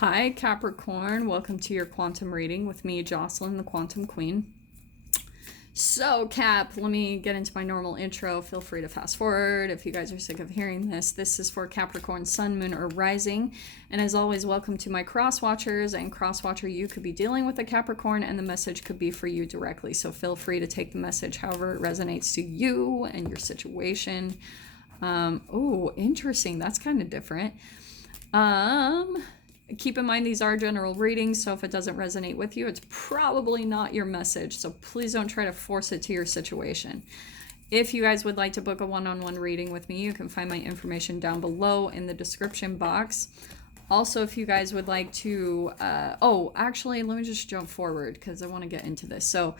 Hi, Capricorn. Welcome to your quantum reading with me, Jocelyn, the Quantum Queen. So, Cap, let me get into my normal intro. Feel free to fast forward if you guys are sick of hearing this. This is for Capricorn, Sun, Moon, or Rising. And as always, welcome to my cross watchers. And cross watcher, you could be dealing with a Capricorn, and the message could be for you directly. So feel free to take the message however it resonates to you and your situation. Oh, interesting. That's kind of different. Keep in mind these are general readings, so if it doesn't resonate with you, it's probably not your message. So please don't try to force it to your situation. If you guys would like to book a one-on-one reading with me, you can find my information down below in the description box. Also, if you guys would like to, actually, let me just jump forward because I want to get into this. So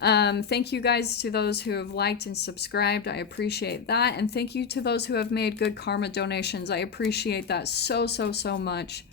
thank you guys to those who have liked and subscribed. I appreciate that. And thank you to those who have made good karma donations. I appreciate that so much.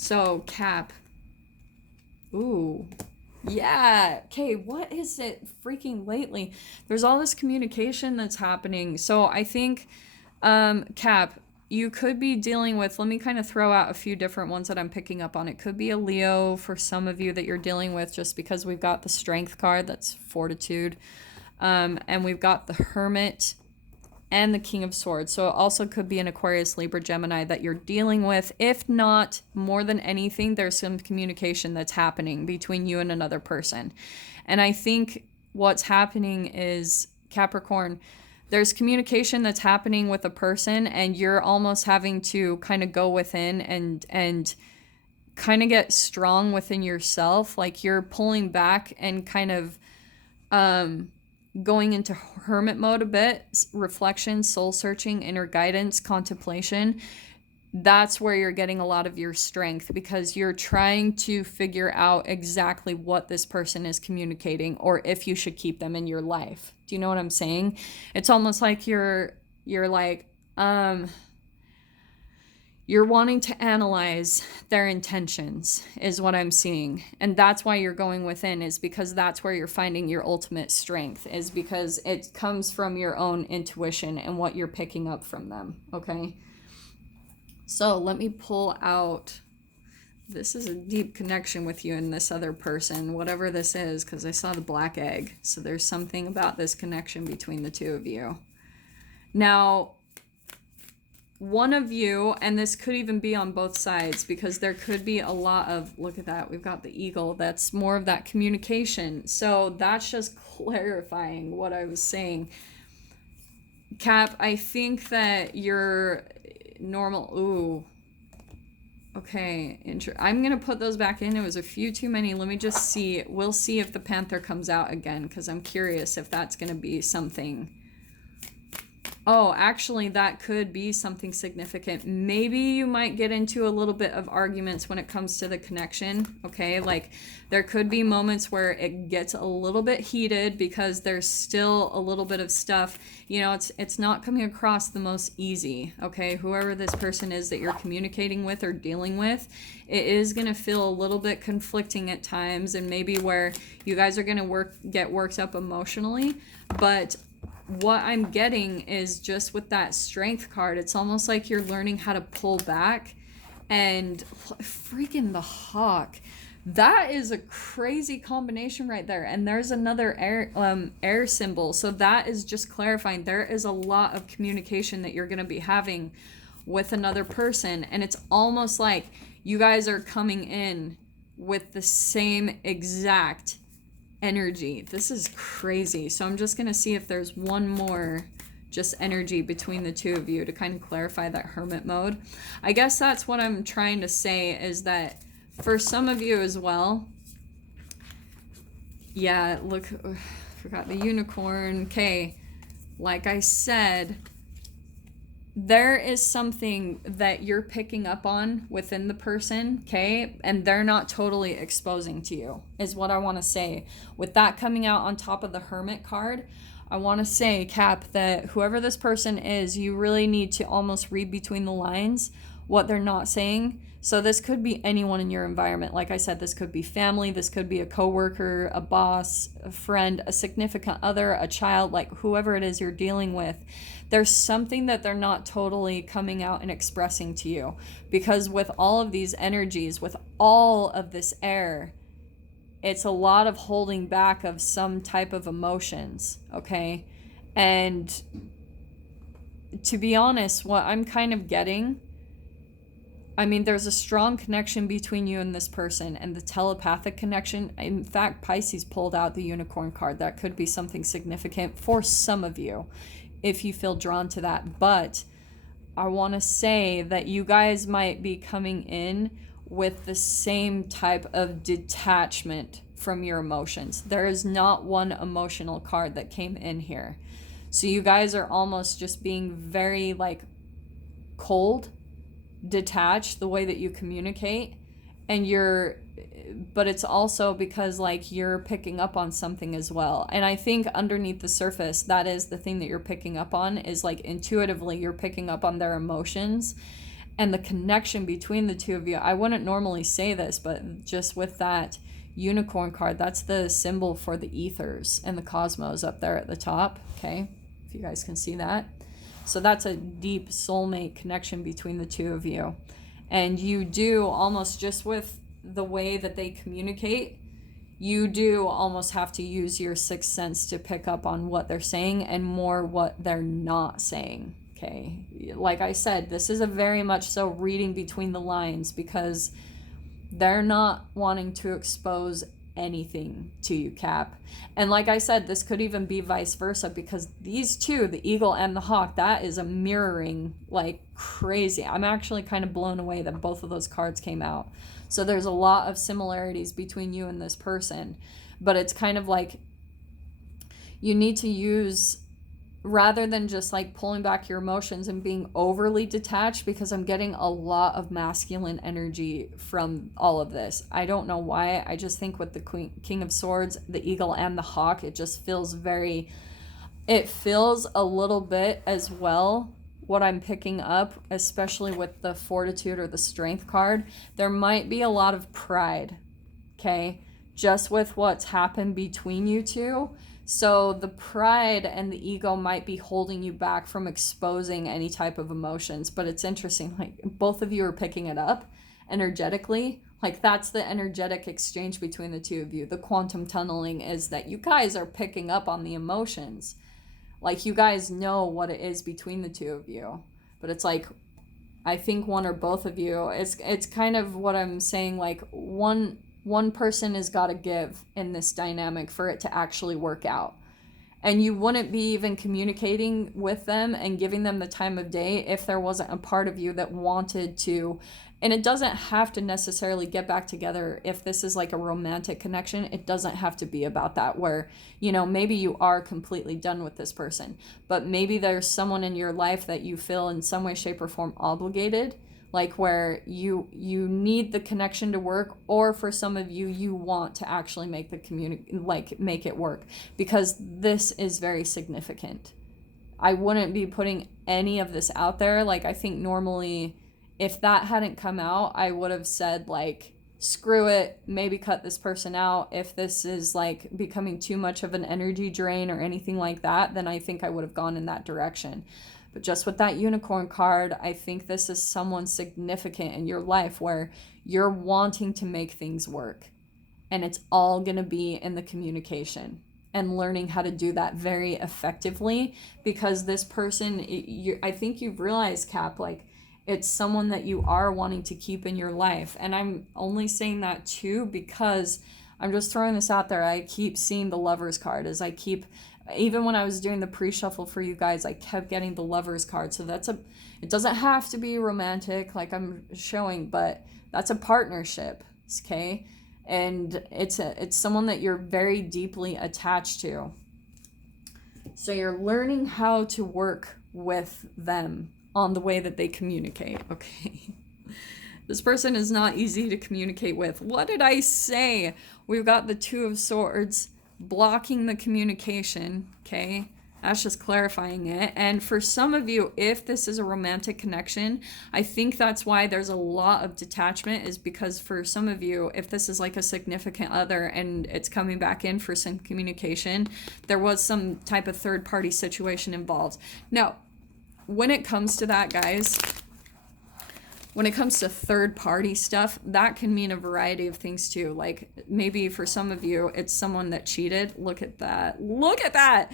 So, Cap. Ooh. Yeah. Okay, what is it freaking lately? There's all this communication that's happening. So, I think, Cap, you could be dealing with, let me kind of throw out a few different ones that I'm picking up on. It could be a Leo for some of you that you're dealing with, just because we've got the Strength card, that's Fortitude. And we've got the Hermit and the King of Swords. So it also could be an Aquarius, Libra, Gemini that you're dealing with. If not, more than anything, there's some communication that's happening between you and another person. And I think what's happening is, Capricorn, there's communication that's happening with a person, and you're almost having to kind of go within and kind of get strong within yourself. Like you're pulling back and kind of going into hermit mode a bit, reflection, soul searching, inner guidance, contemplation. That's where you're getting a lot of your strength, because you're trying to figure out exactly what this person is communicating, or if you should keep them in your life. Do you know what I'm saying? It's almost like you're like, you're wanting to analyze their intentions is what I'm seeing. And that's why you're going within, is because that's where you're finding your ultimate strength, is because it comes from your own intuition and what you're picking up from them. Okay. So let me pull out, this is a deep connection with you and this other person, whatever this is, because I saw the black egg. So there's something about this connection between the two of you. Now, one of you, and this could even be on both sides, because there could be a lot of, look at that, we've got the eagle, that's more of that communication. So that's just clarifying what I was saying. Cap, I think that you're normal. Ooh. Okay, I'm going to put those back in. It was a few too many. Let me just see. We'll see if the Panther comes out again, because I'm curious if that's going to be something. Oh, actually, that could be something significant. Maybe you might get into a little bit of arguments when it comes to the connection, okay? Like, there could be moments where it gets a little bit heated because there's still a little bit of stuff. You know, it's not coming across the most easy, okay? Whoever this person is that you're communicating with or dealing with, it is going to feel a little bit conflicting at times, and maybe where you guys are going to get worked up emotionally, but what I'm getting is, just with that Strength card, it's almost like you're learning how to pull back. And freaking the hawk, that is a crazy combination right there. And there's another air symbol, so that is just clarifying there is a lot of communication that you're going to be having with another person, and it's almost like you guys are coming in with the same exact energy. This is crazy. So I'm just going to see if there's one more just energy between the two of you to kind of clarify that hermit mode. I guess that's what I'm trying to say, is that for some of you as well. Yeah, look, forgot the unicorn. Okay, like I said, there is something that you're picking up on within the person, okay? And they're not totally exposing to you, is what I want to say. With that coming out on top of the Hermit card, I want to say, Cap, that whoever this person is, you really need to almost read between the lines what they're not saying. So this could be anyone in your environment. Like I said, this could be family, this could be a coworker, a boss, a friend, a significant other, a child, like whoever it is you're dealing with. There's something that they're not totally coming out and expressing to you, because with all of these energies, with all of this air, it's a lot of holding back of some type of emotions, okay? And to be honest, what I'm kind of getting, I mean, there's a strong connection between you and this person, and the telepathic connection. In fact, Pisces pulled out the unicorn card. That could be something significant for some of you if you feel drawn to that. But I want to say that you guys might be coming in with the same type of detachment from your emotions. There is not one emotional card that came in here. So you guys are almost just being very like cold, detached, the way that you communicate. And but it's also because like you're picking up on something as well. And I think underneath the surface, that is the thing that you're picking up on, is like intuitively you're picking up on their emotions and the connection between the two of you. I wouldn't normally say this, but just with that unicorn card, that's the symbol for the ethers and the cosmos up there at the top, okay? If you guys can see that. So that's a deep soulmate connection between the two of you. And you do almost, just with the way that they communicate, you do almost have to use your sixth sense to pick up on what they're saying and more what they're not saying. Okay, like I said, this is a very much so reading between the lines, because they're not wanting to expose anything to you, Cap. And like I said, this could even be vice versa, because these two, the eagle and the hawk, that is a mirroring like crazy. I'm actually kind of blown away that both of those cards came out. So there's a lot of similarities between you and this person, but it's kind of like you need to use, rather than just like pulling back your emotions and being overly detached, because I'm getting a lot of masculine energy from all of this. I don't know why. I just think with the King of Swords, the eagle and the hawk, it just feels it feels a little bit as well, what I'm picking up, especially with the fortitude or the strength card, there might be a lot of pride, okay, just with what's happened between you two. So the pride and the ego might be holding you back from exposing any type of emotions. But it's interesting, like both of you are picking it up energetically. Like that's the energetic exchange between the two of you. The quantum tunneling is that you guys are picking up on the emotions. Like you guys know what it is between the two of you. But it's like, I think one or both of you, it's kind of what I'm saying, like one person has got to give in this dynamic for it to actually work out. And you wouldn't be even communicating with them and giving them the time of day if there wasn't a part of you that wanted to. And it doesn't have to necessarily get back together. If this is like a romantic connection, it doesn't have to be about that, where, you know, maybe you are completely done with this person, but maybe there's someone in your life that you feel in some way, shape, or form obligated, like where you need the connection to work, or for some of you, you want to actually make the make it work, because this is very significant. I wouldn't be putting any of this out there. Like, I think normally if that hadn't come out, I would have said like, screw it, maybe cut this person out. If this is like becoming too much of an energy drain or anything like that, then I think I would have gone in that direction. But just with that unicorn card, I think this is someone significant in your life where you're wanting to make things work. And it's all going to be in the communication and learning how to do that very effectively, because this person, I think you've realized, Cap, like it's someone that you are wanting to keep in your life. And I'm only saying that too because I'm just throwing this out there. I keep seeing the Lovers card as I keep, even when I was doing the pre-shuffle for you guys, I kept getting the Lovers card. So it doesn't have to be romantic like I'm showing, but that's a partnership, okay? And it's someone that you're very deeply attached to. So you're learning how to work with them on the way that they communicate, okay? This person is not easy to communicate with. What did I say? We've got the Two of Swords blocking the communication, okay? That's just clarifying it. And for some of you, if this is a romantic connection, I think that's why there's a lot of detachment, is because for some of you, if this is like a significant other and it's coming back in for some communication, there was some type of third party situation involved. Now, when it comes to that, guys, when it comes to third party stuff, that can mean a variety of things too. Like maybe for some of you, it's someone that cheated. Look at that. Look at that.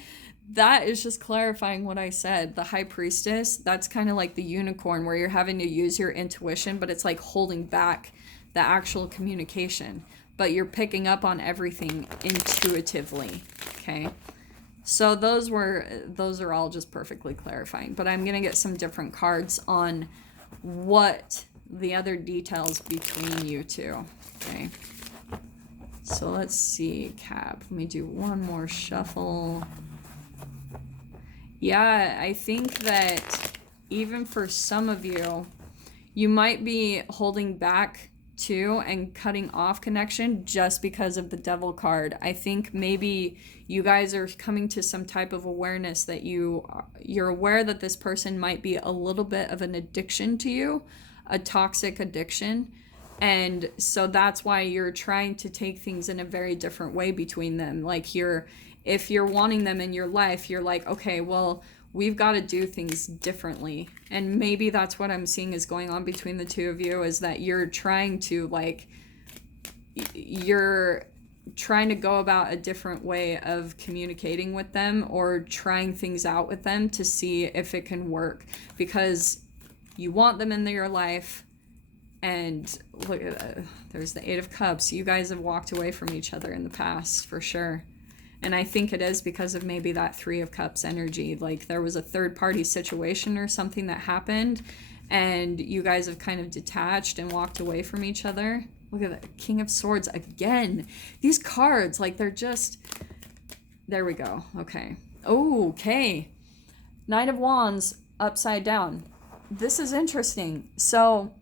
That is just clarifying what I said. The high priestess, that's kind of like the unicorn where you're having to use your intuition, but it's like holding back the actual communication. But you're picking up on everything intuitively. Okay. So those are all just perfectly clarifying. But I'm going to get some different cards on what the other details between you two. Okay. So let's see, Cap. Let me do one more shuffle. Yeah, I think that even for some of you, you might be holding back too and cutting off connection just because of the Devil card. I think maybe you guys are coming to some type of awareness that you're aware that this person might be a little bit of an addiction to you, a toxic addiction. And so that's why you're trying to take things in a very different way between them. Like if you're wanting them in your life, you're like, okay, well, we've got to do things differently. And maybe that's what I'm seeing is going on between the two of you, is that you're trying to go about a different way of communicating with them or trying things out with them to see if it can work, because you want them in your life. And look at there's the Eight of Cups. You guys have walked away from each other in the past for sure. And I think it is because of maybe that Three of Cups energy. Like there was a third party situation or something that happened and you guys have kind of detached and walked away from each other. Look at the King of Swords again. These cards, like they're just, there we go. Okay. Oh, okay. Knight of Wands upside down. This is interesting. So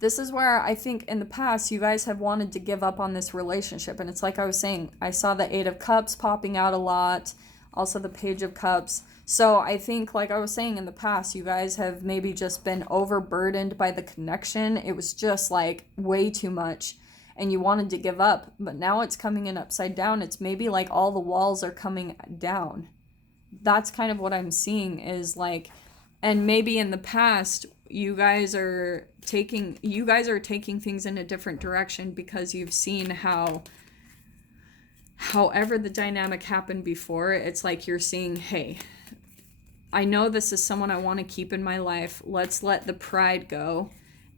this is where I think in the past you guys have wanted to give up on this relationship. And it's like I was saying, I saw the Eight of Cups popping out a lot. Also the Page of Cups. So I think, like I was saying in the past, you guys have maybe just been overburdened by the connection. It was just like way too much and you wanted to give up. But now it's coming in upside down. It's maybe like all the walls are coming down. That's kind of what I'm seeing is like, and maybe in the past, you guys are taking things in a different direction because you've seen however the dynamic happened before. It's like you're seeing, hey, I know this is someone I want to keep in my life. Let's let the pride go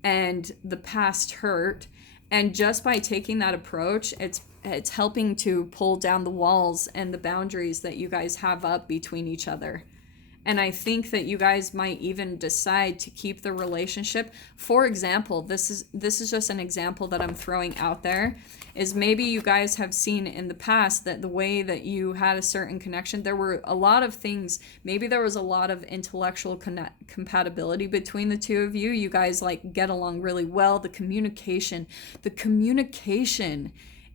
and the past hurt. And just by taking that approach, it's helping to pull down the walls and the boundaries that you guys have up between each other. And I think that you guys might even decide to keep the relationship. For example, this is just an example that I'm throwing out there, is maybe you guys have seen in the past that the way that you had a certain connection, there were a lot of things, maybe there was a lot of intellectual compatibility between the two of you. You guys like get along really well. The communication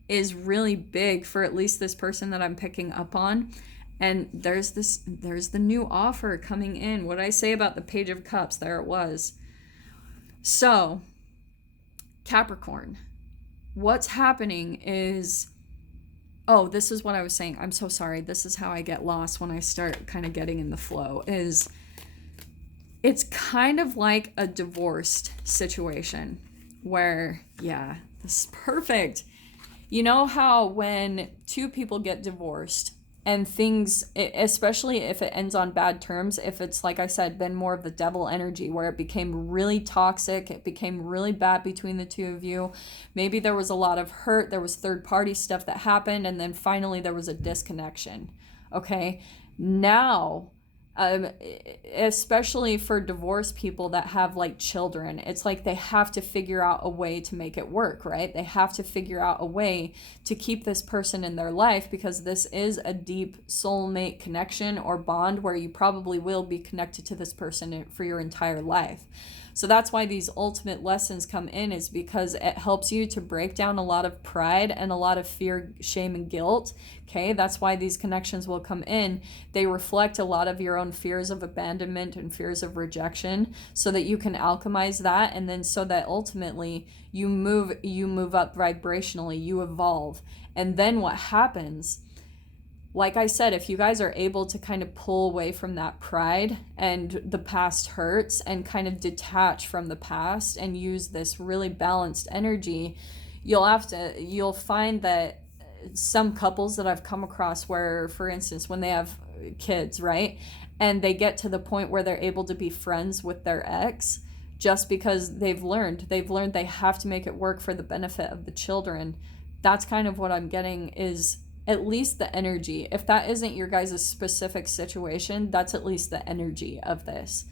is really big for at least this person that I'm picking up on. And there's the new offer coming in. What did I say about the Page of Cups? There it was. So, Capricorn, what's happening is, oh, this is what I was saying. I'm so sorry. This is how I get lost when I start kind of getting in the flow, is it's kind of like a divorced situation where, yeah, this is perfect. You know how when two people get divorced, and things, especially if it ends on bad terms, if it's, like I said, been more of the devil energy where it became really toxic, it became really bad between the two of you. Maybe there was a lot of hurt, there was third party stuff that happened, and then finally there was a disconnection. Okay, now, especially for divorced people that have like children, it's like they have to figure out a way to make it work, right? They have to figure out a way to keep this person in their life, because this is a deep soulmate connection or bond where you probably will be connected to this person for your entire life. So that's why these ultimate lessons come in, is because it helps you to break down a lot of pride and a lot of fear, shame, and guilt. Okay, that's why these connections will come in. They reflect a lot of your own fears of abandonment and fears of rejection, so that you can alchemize that, and then so that ultimately you move up vibrationally, you evolve. And then what happens, like I said, if you guys are able to kind of pull away from that pride and the past hurts and kind of detach from the past and use this really balanced energy, you'll find that some couples that I've come across where, for instance, when they have kids, right, and they get to the point where they're able to be friends with their ex, just because they've learned they have to make it work for the benefit of the children. That's kind of what I'm getting, is at least the energy. If that isn't your guys' specific situation, that's at least the energy of this.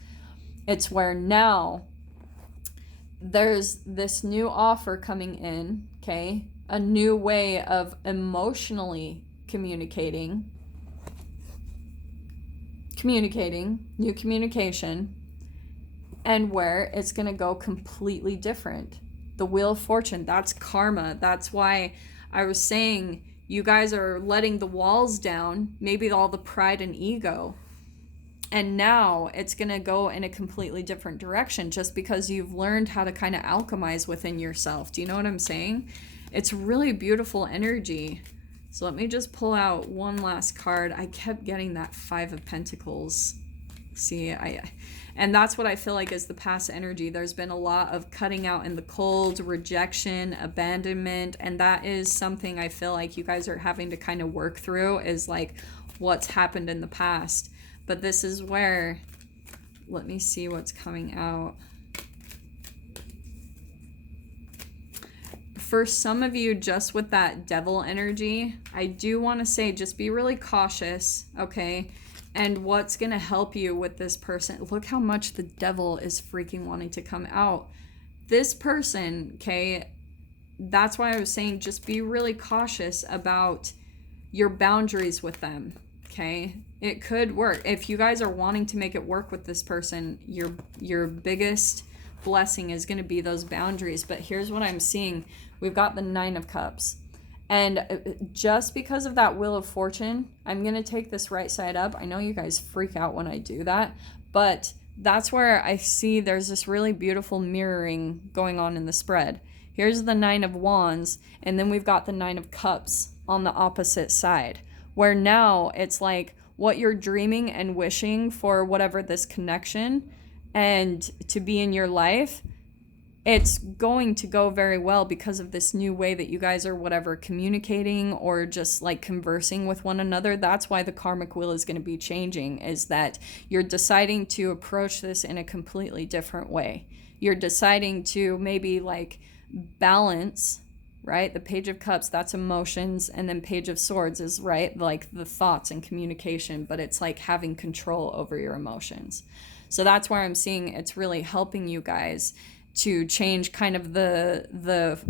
It's where now there's this new offer coming in, okay? A new way of emotionally communicating, new communication, and where it's going to go completely different. The Wheel of Fortune, that's karma. That's why I was saying you guys are letting the walls down, maybe all the pride and ego. And now it's going to go in a completely different direction, just because you've learned how to kind of alchemize within yourself. Do you know what I'm saying? It's really beautiful energy. So let me just pull out one last card. I kept getting that Five of Pentacles. See, and that's what I feel like is the past energy. There's been a lot of cutting out in the cold, rejection, abandonment, and that is something I feel like you guys are having to kind of work through, is like what's happened in the past. But this is where, let me see what's coming out. For some of you, just with that devil energy, I do want to say just be really cautious, okay? And what's going to help you with this person, look how much the devil is freaking wanting to come out. This person, okay, that's why I was saying just be really cautious about your boundaries with them, okay? It could work. If you guys are wanting to make it work with this person, your biggest blessing is going to be those boundaries. But here's what I'm seeing. We've got the Nine of Cups. And just because of that Wheel of Fortune, I'm going to take this right side up. I know you guys freak out when I do that, but that's where I see there's this really beautiful mirroring going on in the spread. Here's the Nine of Wands, and then we've got the Nine of Cups on the opposite side, where now it's like what you're dreaming and wishing for, whatever this connection and to be in your life, it's going to go very well because of this new way that you guys are whatever communicating or just like conversing with one another. That's why the karmic wheel is going to be changing, is that you're deciding to approach this in a completely different way. You're deciding to maybe like balance, right? The Page of Cups, that's emotions, and then Page of Swords is, right, like the thoughts and communication, but it's like having control over your emotions. So that's where I'm seeing it's really helping you guys to change kind of the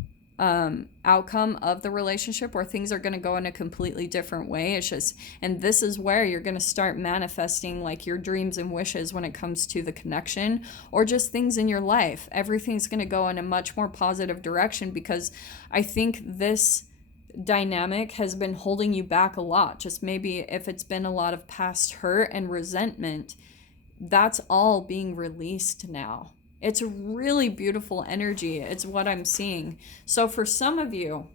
outcome of the relationship, where things are going to go in a completely different way. It's just, and this is where you're going to start manifesting like your dreams and wishes when it comes to the connection or just things in your life. Everything's going to go in a much more positive direction, because I think this dynamic has been holding you back a lot. Just maybe if it's been a lot of past hurt and resentment, that's all being released now. It's a really beautiful energy. It's what I'm seeing. So for some of you,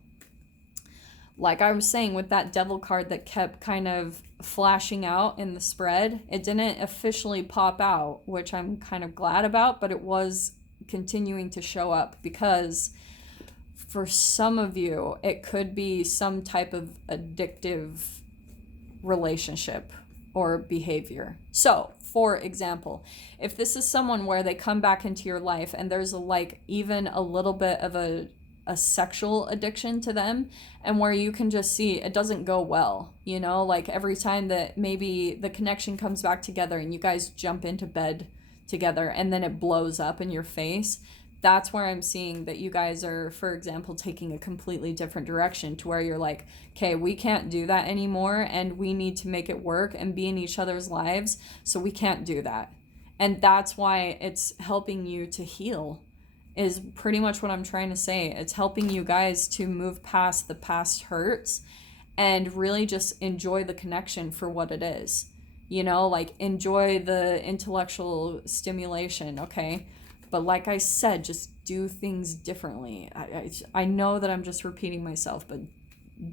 like I was saying with that devil card that kept kind of flashing out in the spread, it didn't officially pop out, which I'm kind of glad about, but it was continuing to show up, because for some of you, it could be some type of addictive relationship or behavior. So for example, if this is someone where they come back into your life and there's like even a little bit of a sexual addiction to them, and where you can just see it doesn't go well, you know, like every time that maybe the connection comes back together and you guys jump into bed together and then it blows up in your face, that's where I'm seeing that you guys are, for example, taking a completely different direction, to where you're like, okay, we can't do that anymore and we need to make it work and be in each other's lives, so we can't do that. And that's why it's helping you to heal, is pretty much what I'm trying to say. It's helping you guys to move past the past hurts and really just enjoy the connection for what it is. You know, like enjoy the intellectual stimulation, okay? But like I said, just do things differently. I know that I'm just repeating myself, but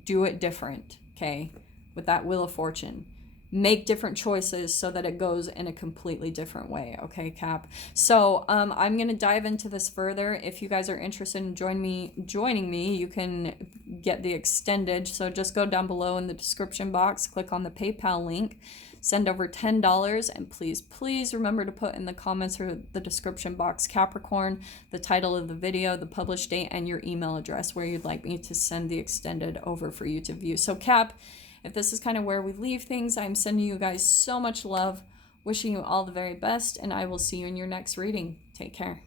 do it different, okay? With that Wheel of Fortune. Make different choices so that it goes in a completely different way, okay, Cap? So I'm going to dive into this further. If you guys are interested in joining me, you can get the extended. So just go down below in the description box, click on the PayPal link, send over $10, and please remember to put in the comments or the description box Capricorn, the title of the video, the published date, and your email address where you'd like me to send the extended over for you to view. So Cap, if this is kind of where we leave things, I'm sending you guys so much love, wishing you all the very best, and I will see you in your next reading. Take care.